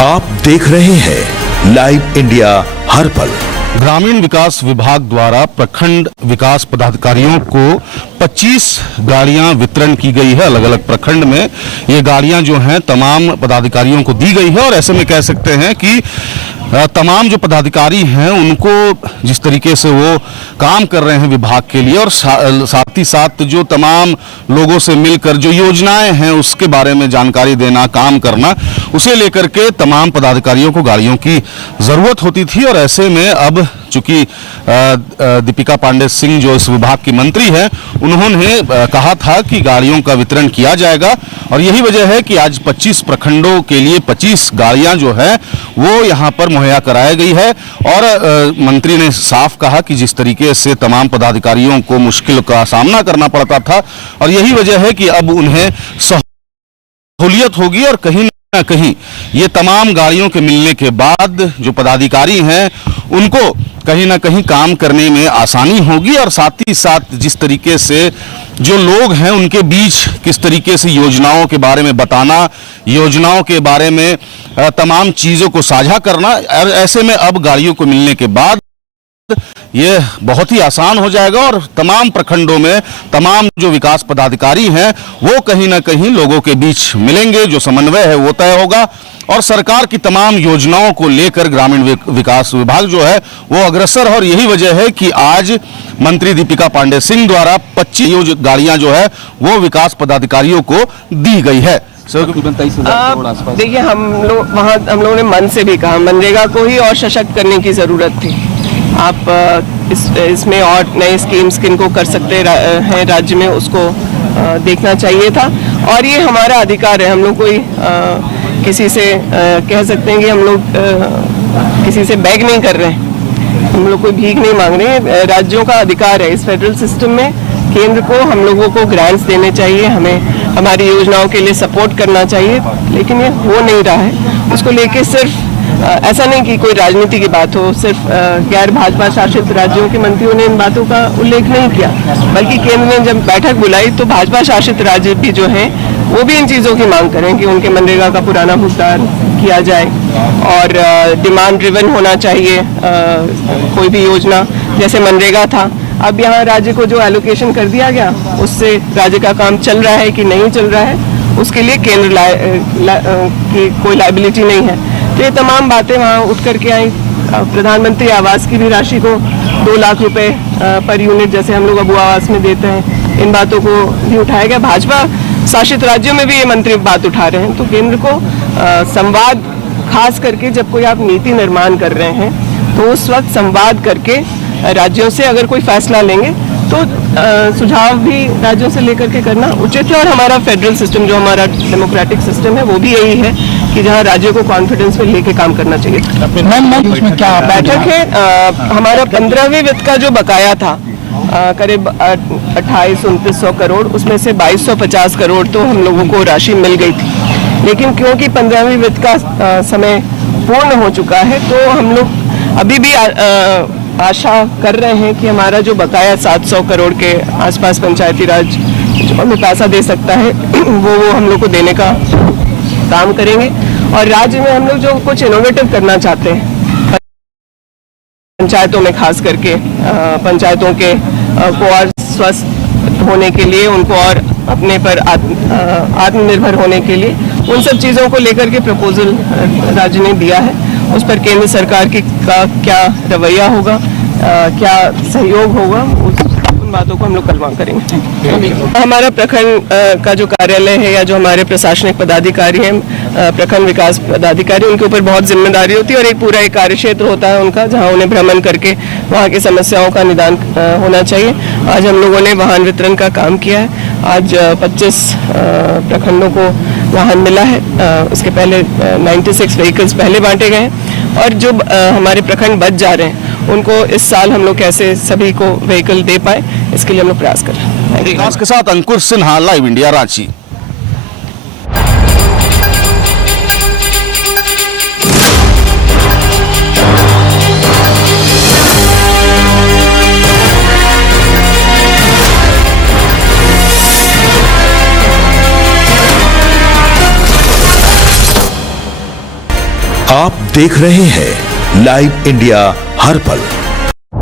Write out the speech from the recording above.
आप देख रहे हैं लाइव इंडिया हर पल। ग्रामीण विकास विभाग द्वारा प्रखंड विकास पदाधिकारियों को 25 गाड़ियां वितरण की गई है। अलग अलग प्रखंड में ये गाड़ियां जो हैं तमाम पदाधिकारियों को दी गई है और ऐसे में कह सकते हैं कि तमाम जो पदाधिकारी हैं उनको जिस तरीके से वो काम कर रहे हैं विभाग के लिए और साथ ही साथ जो तमाम लोगों से मिलकर जो योजनाएं हैं उसके बारे में जानकारी देना, काम करना, उसे लेकर के तमाम पदाधिकारियों को गाड़ियों की ज़रूरत होती थी। और ऐसे में अब चूंकि दीपिका पांडे सिंह जो इस विभाग की मंत्री हैं, उन्होंने कहा था कि गाड़ियों का वितरण किया जाएगा और यही वजह है कि आज 25 प्रखंडों के लिए 25 गाड़ियां जो है वो यहां पर मुहैया कराई गई है। और मंत्री ने साफ कहा कि जिस तरीके से तमाम पदाधिकारियों को मुश्किल का सामना करना पड़ता था और यही वजह है कि अब उन्हें सहूलियत होगी और कहीं ना कहीं ये तमाम गाड़ियों के मिलने के बाद जो पदाधिकारी हैं उनको कहीं ना कहीं काम करने में आसानी होगी और साथ ही साथ जिस तरीके से जो लोग हैं उनके बीच किस तरीके से योजनाओं के बारे में बताना, योजनाओं के बारे में तमाम चीज़ों को साझा करना, ऐसे में अब गाड़ियों को मिलने के बाद ये बहुत ही आसान हो जाएगा और तमाम प्रखंडों में तमाम जो विकास पदाधिकारी हैं वो कहीं ना कहीं लोगों के बीच मिलेंगे, जो समन्वय है वो तय होगा और सरकार की तमाम योजनाओं को लेकर ग्रामीण विकास विभाग जो है वो अग्रसर है। और यही वजह है कि आज मंत्री दीपिका पांडे सिंह द्वारा 25 गाड़ियां जो है वो विकास पदाधिकारियों को दी गई है। देखिए, हम लोगों ने मन से भी कहा मनरेगा को ही और सशक्त करने की जरूरत थी। आप इसमें और नए स्कीम्स किनको कर सकते हैं राज्य में, उसको देखना चाहिए था और ये हमारा अधिकार है। हम लोग कोई किसी से कह सकते हैं कि हम लोग किसी से बैग नहीं कर रहे हैं, हम लोग कोई भीख नहीं मांग रहे हैं। राज्यों का अधिकार है। इस फेडरल सिस्टम में केंद्र को हम लोगों को ग्रांट्स देने चाहिए, हमें हमारी योजनाओं के लिए सपोर्ट करना चाहिए, लेकिन ये हो नहीं रहा है। उसको लेके सिर्फ ऐसा नहीं कि कोई राजनीति की बात हो, सिर्फ गैर भाजपा शासित राज्यों के मंत्रियों ने इन बातों का उल्लेख नहीं किया, बल्कि केंद्र ने जब बैठक बुलाई तो भाजपा शासित राज्य भी जो हैं वो भी इन चीज़ों की मांग करें कि उनके मनरेगा का पुराना भुगतान किया जाए और डिमांड ड्रिवन होना चाहिए। कोई भी योजना जैसे मनरेगा था, अब यहाँ राज्य को जो एलोकेशन कर दिया गया उससे राज्य का काम चल रहा है कि नहीं चल रहा है, उसके लिए केंद्र की कोई लायबिलिटी नहीं है। तो ये तमाम बातें वहाँ उठ करके आई। प्रधानमंत्री आवास की भी राशि को 2 लाख रुपए पर यूनिट जैसे हम लोग अबू आवास में देते हैं, इन बातों को भी उठाया गया। भाजपा शासित राज्यों में भी ये मंत्री बात उठा रहे हैं। तो केंद्र को संवाद, खास करके जब कोई आप नीति निर्माण कर रहे हैं तो उस वक्त संवाद करके राज्यों से अगर कोई फैसला लेंगे तो सुझाव भी राज्यों से लेकर के करना उचित है। और हमारा फेडरल सिस्टम, जो हमारा डेमोक्रेटिक सिस्टम है, वो भी यही है कि जहाँ राज्यों को कॉन्फिडेंस में लेके काम करना चाहिए। उसमें क्या बैठक है, हमारा 15वें वित्त का जो बकाया था करीब 2800-2900 करोड़, उसमें से 2250 करोड़ तो हम लोगों को राशि मिल गई थी, लेकिन क्योंकि 15वें वित्त का समय पूर्ण हो चुका है तो हम लोग अभी भी आशा कर रहे हैं कि हमारा जो बकाया 700 करोड़ के आसपास पंचायती राज जो हमें पैसा दे सकता है वो हम लोग को देने का काम करेंगे। और राज्य में हम लोग जो कुछ इनोवेटिव करना चाहते हैं पंचायतों में, खास करके पंचायतों के को और स्वस्थ होने के लिए, उनको और अपने पर आत्मनिर्भर होने के लिए, उन सब चीज़ों को लेकर के प्रपोजल राज्य ने दिया है। उस पर केंद्र सरकार का क्या रवैया होगा, क्या सहयोग होगा, उन बातों को हम लोग कल मांग करेंगे। हमारा प्रखंड का जो कार्यालय है या जो हमारे प्रशासनिक पदाधिकारी हैं, प्रखंड विकास पदाधिकारी, उनके ऊपर बहुत जिम्मेदारी होती है और एक पूरा एक कार्यक्षेत्र होता है उनका, जहां उन्हें भ्रमण करके वहां की समस्याओं का निदान होना चाहिए। आज हम लोगों ने वाहन वितरण का काम किया है। आज 25 प्रखंडों को वाहन मिला है। उसके पहले 96 व्हीकल्स पहले बांटे गए हैं और जो हमारे प्रखंड बच जा रहे हैं उनको इस साल हम लोग कैसे सभी को व्हीकल दे पाए, इसके लिए हम लोग प्रयास कर रहे हैं। विकास के साथ अंकुर सिन्हा, लाइव इंडिया, रांची। आप देख रहे हैं लाइव इंडिया हर पल।